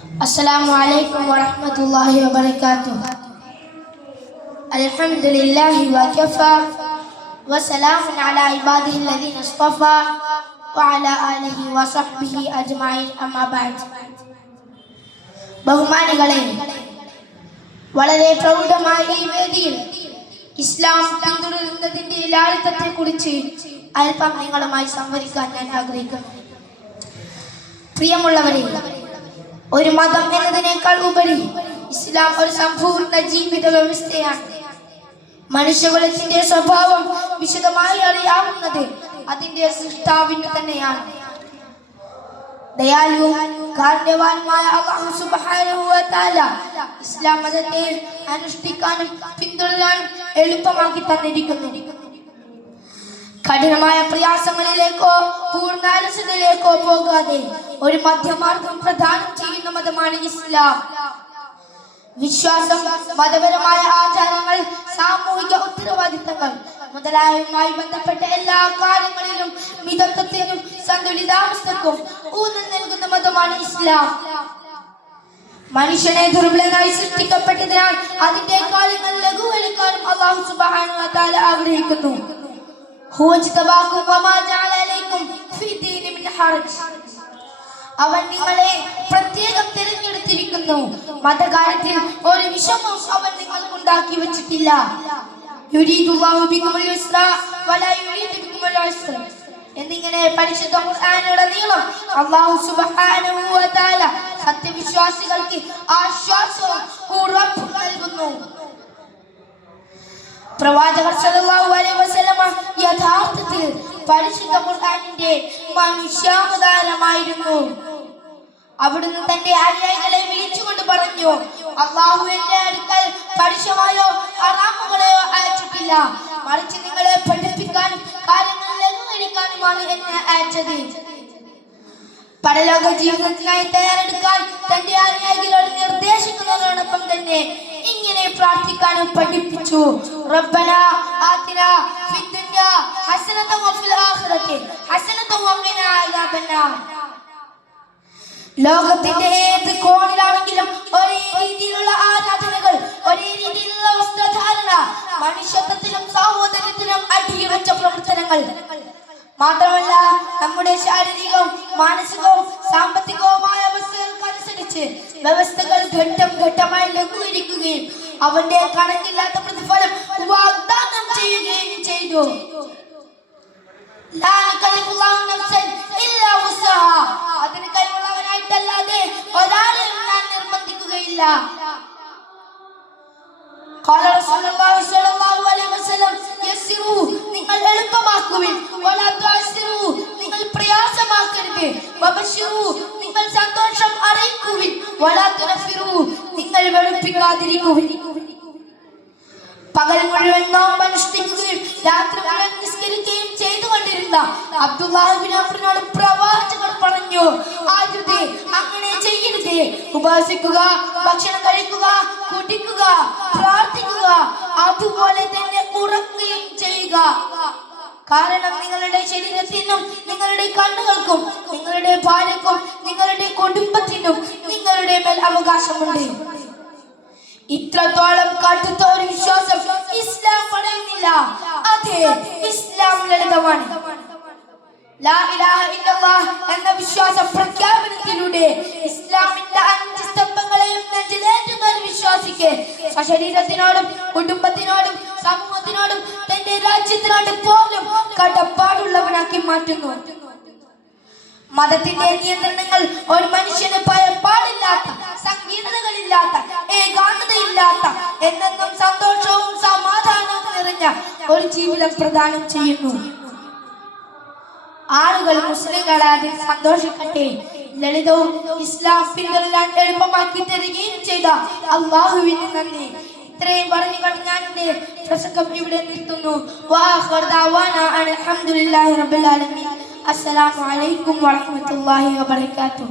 السلام عليكم ورحمة الله وبركاته. الحمد لله وكفى وسلام على عباده الذين اصطفى وعلى آله وصحبه أجمعين أما بعد. ബഹുമാനികളെ, വളരെ പ്രൗഢമായ ഈ വേദിയിൽ ഇസ്ലാം പിന്തുടരുന്നതിന്റെ ലാളിത്യത്തെക്കുറിച്ച് അല്പം നിങ്ങളുമായി സംവദിക്കാൻ ഞാൻ ആഗ്രഹിക്കുന്നു. പ്രിയമുള്ളവരെ, ഒരു മതം എന്നതിനേക്കാൾ ഉപരി ഇസ്ലാം ഒരു സമ്പൂർണ്ണ ജീവിത വ്യവസ്ഥയാണ്. മനുഷ്യകുലത്തിന്റെ സ്വഭാവം വിശദമായി അറിയാവുന്നത് അതിന്റെ സൃഷ്ടാവിന് തന്നെയാണ്. ദയാലുവും കാരുണ്യവാനുമായ അല്ലാഹു സുബ്ഹാനഹു വ തആല ഇസ്ലാം മതത്തെ അനുഷ്ഠിക്കാനും പിന്തുടരാനും എളുപ്പമാക്കി തന്നിരിക്കുന്നു. കഠിനമായ പ്രയാസങ്ങളിലേക്കോ പൂർണ്ണ അലസതയിലേക്കോ പോകാതെ ഒരു മധ്യമാർഗം പ്രദാനം ചെയ്യുന്ന മതമാണ് ഇസ്ലാം. വിശ്വാസം, മതപരമായ ആചാരങ്ങൾ, സാമൂഹിക ഉത്തരവാദിത്തങ്ങൾ മുതലായവയുമായി ബന്ധപ്പെട്ട എല്ലാ കാര്യങ്ങളിലും മിതത്വത്തിനും സന്തുലിതാവസ്ഥക്കും ഊന്നൽ നൽകുന്ന മതമാണ് ഇസ്ലാം. മനുഷ്യനെ ദുർബലനായി സൃഷ്ടിക്കപ്പെട്ടതിനാൽ അതിന്റെ കാര്യങ്ങൾ ലഘൂകരിക്കാനും അല്ലാഹു സുബ്ഹാനഹു വ തആല ആഗ്രഹിക്കുന്നു. അവൻ നിങ്ങളെ പ്രത്യേകം തിരഞ്ഞെടുത്തിരിക്കുന്നു. മതകാര്യത്തിൽ ഒരു വിഷമവും അവൻ നിങ്ങൾക്ക് ഉണ്ടാക്കി വെച്ചിട്ടില്ല. എന്നിങ്ങനെ പരിശുദ്ധ ഖുർആനിലുടനീളം അല്ലാഹു സുബ്ഹാനഹു വ തആല സത്യവിശ്വാസികൾക്ക് ആശ്വാസവും ഉറപ്പും നൽകുന്നു. പ്രവാചകർ സല്ലല്ലാഹു അലൈഹി വസല്ലമ യഥാർത്ഥത്തിൽ പരിശുദ്ധ ഖുർആനിന്റെ മനുഷ്യാവതാരമായിരുന്നു. അവിടുന്ന് തന്റെ അനുയായികളെ വിളിച്ചുകൊണ്ട് പറഞ്ഞു, അല്ലാഹു എന്റെ അടുക്കൽ പരുഷമായോ ഹറാമുകളെയോ അയച്ചിട്ടില്ല, മറിച്ച് നിങ്ങളെ പഠിപ്പിക്കാനും കാര്യങ്ങൾ ലഘൂകരിക്കാനുമാണ് എന്നെ അയച്ചത്. പരലോക ജീവിതത്തിനായി തയ്യാറെടുക്കാൻ തന്റെ അനുയായികളോട് നിർദ്ദേശിക്കുന്നതോടൊപ്പം തന്നെ ഇങ്ങനെ പ്രാർത്ഥിക്കാനും പഠിപ്പിച്ചു. റബ്ബനാ ആതിനാ ഫിദ്ദുനിയാ ഹസനതൻ വഫിൽ ആഖിറതി ഹസനതൻ വഖിനാ അദാബന്നാർ. ലോകത്തിന്റെ ഏത് കോണിലാണെങ്കിലും ഒരേ രീതിയിലുള്ള ആരാധനകൾ, ഒരേ രീതിയിലുള്ള വസ്ത്രധാരണ, മനുഷ്യത്വത്തിനും സഹോദര്യത്തിനും അടിയുറച്ച പ്രവർത്തനങ്ങൾ മാത്രമല്ല, നമ്മുടെ ശാരീരികവും മാനസികവും സാമ്പത്തികവുമായ അവസ്ഥകൾക്കനുസരിച്ച് വ്യവസ്ഥകൾ ഘട്ടം ഘട്ടമായി ലഘൂകരിക്കുകയും അവന്റെ കണക്കില്ലാത്ത പ്രതിഫലം വാഗ്ദാനം ചെയ്യുകയും ചെയ്തു. അതിന് കഴിവുള്ളവനായിട്ടല്ലാതെ ഒരാളെയും ഞാൻ നിർബന്ധിക്കുകയില്ല. നിങ്ങൾ എളുപ്പമാക്കുവിൻ, നിങ്ങൾ പ്രയാസമാക്കരുത്. നിങ്ങൾ സന്തോഷം അറിയിക്കുവിൻ, നിങ്ങൾ വെളുപ്പിക്കാതിരിക്കുവിൻ. പകൽ മുഴുവൻ നോമ്പ് അനുഷ്ഠിക്കുകയും രാത്രി മുഴുവൻ നിസ്കരിക്കുകയും ചെയ്തുകൊണ്ടിരുന്ന അബ്ദുല്ലാഹ് ഇബ്നു അംറിനോട് പ്രവാചകർ പറഞ്ഞു, ആരുതേ, അങ്ങനെ ചെയ്യരുതേ. ഉപാസിക്കുക, ഭക്ഷണം കഴിക്കുക, കുടിക്കുക, പ്രാർത്ഥിക്കുക, അതുപോലെ തന്നെ ഉറങ്ങുകയും ചെയ്യുക. കാരണം നിങ്ങളുടെ ശരീരത്തിനും നിങ്ങളുടെ കണ്ണുകൾക്കും നിങ്ങളുടെ ഭാര്യക്കും നിങ്ങളുടെ കുടുംബത്തിനും നിങ്ങളുടെ മേൽ അവകാശമുണ്ട്. ഇത്രത്തോളം കടുത്ത ഒരു വിശ്വാസം ഇസ്ലാം പറയുന്നില്ല. അതെ, ഇസ്ലാം ലളിതമാണ്. ലാ ഇലാഹ ഇല്ലല്ലാഹ് എന്ന വിശ്വാസ പ്രഖ്യാപനത്തിലൂടെ ഇസ്ലാമിന്റെ 5 സ്തംഭങ്ങളെയും നെഞ്ചിലേറ്റുന്ന ഒരു വിശ്വാസിക്ക് സ്വശരീരത്തിനോടും കുടുംബത്തിനോടും സമൂഹത്തിനോടും തന്റെ രാജ്യത്തിനോട് പോലും കടപ്പാടുള്ളവനാക്കി മാറ്റുന്നു. മതത്തിന്റെ നിയന്ത്രണങ്ങൾ ഒരു മനുഷ്യന് ഭയപ്പാടില്ലാത്ത, സങ്കീർണതകളില്ലാത്ത, ഏകാന്തതയില്ലാത്ത, എന്നെന്നും സന്തോഷവും സമാധാനവും നിറഞ്ഞ ഒരു ജീവിതം പ്രദാനം ചെയ്യുന്നു. ആളുകൾ മുസ്ലിങ്ങളെ അതിൽ സന്തോഷിക്കട്ടെ. ലളിതവും ഇസ്ലാം പിന്തുടരാൻ എളുപ്പമാക്കി തരികയും ചെയ്ത അല്ലാഹുവിന് നന്ദി. ഇത്രയും പറഞ്ഞുകൊണ്ട് ഞാൻ എന്റെ പ്രസംഗം ഇവിടെ നിർത്തുന്നു. അൽഹംദുലില്ലാഹി റബ്ബിൽ ആലമീൻ. അസ്സലാമു അലൈക്കും വറഹ്മത്തുള്ളാഹി വബറകാതുഹു.